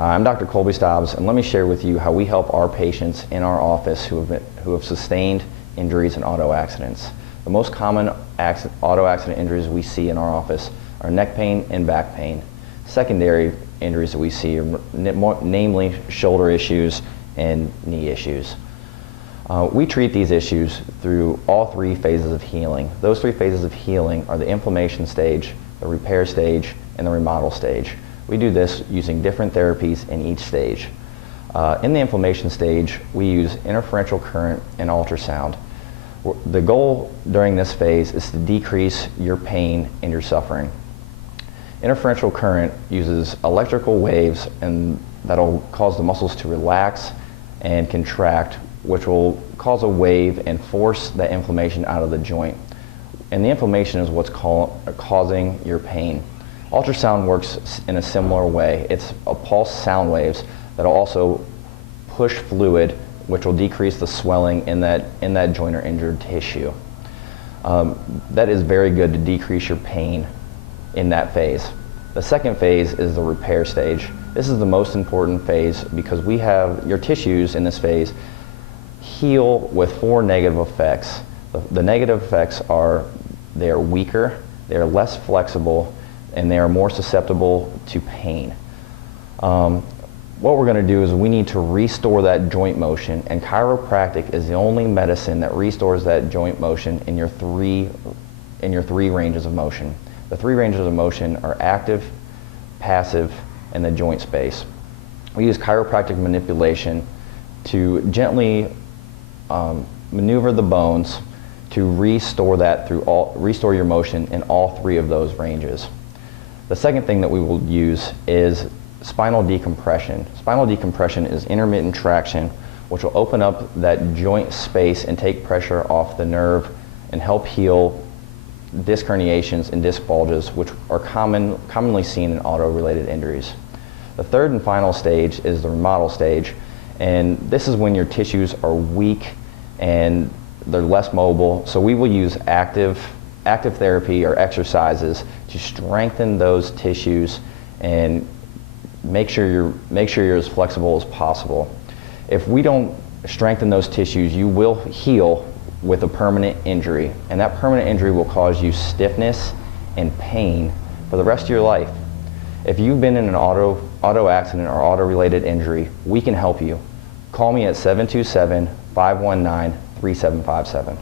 Hi, I'm Dr. Colby Stobbs, and let me share with you how we help our patients in our office who have sustained injuries in auto accidents. The most common auto accident injuries we see in our office are neck pain and back pain. Secondary injuries that we see are namely shoulder issues and knee issues. We treat these issues through all three phases of healing. Those three phases of healing are the inflammation stage, the repair stage, and the remodel stage. We do this using different therapies in each stage. In the inflammation stage, we use interferential current and ultrasound. The goal during this phase is to decrease your pain and your suffering. Interferential current uses electrical waves and that'll cause the muscles to relax and contract, which will cause a wave and force that inflammation out of the joint. And the inflammation is what's causing your pain. Ultrasound works in a similar way. It's a pulse sound waves that'll also push fluid, which will decrease the swelling in that joint or injured tissue. That is very good to decrease your pain in that phase. The second phase is the repair stage. This is the most important phase because we have your tissues in this phase heal with four negative effects. The negative effects are they are weaker, they are less flexible, and they are more susceptible to pain. What we're going to do is we need to restore that joint motion, and chiropractic is the only medicine that restores that joint motion in your three ranges of motion. The three ranges of motion are active, passive, and the joint space. We use chiropractic manipulation to gently maneuver the bones to restore your motion in all three of those ranges. The second thing that we will use is spinal decompression. Spinal decompression is intermittent traction, which will open up that joint space and take pressure off the nerve and help heal disc herniations and disc bulges, which are commonly seen in auto-related injuries. The third and final stage is the remodel stage, and this is when your tissues are weak and they're less mobile, so we will use active therapy or exercises to strengthen those tissues and make sure you're as flexible as possible. If we don't strengthen those tissues, you will heal with a permanent injury, and that permanent injury will cause you stiffness and pain for the rest of your life. If you've been in an auto accident or auto-related injury, we can help you. Call me at 727-519-3757.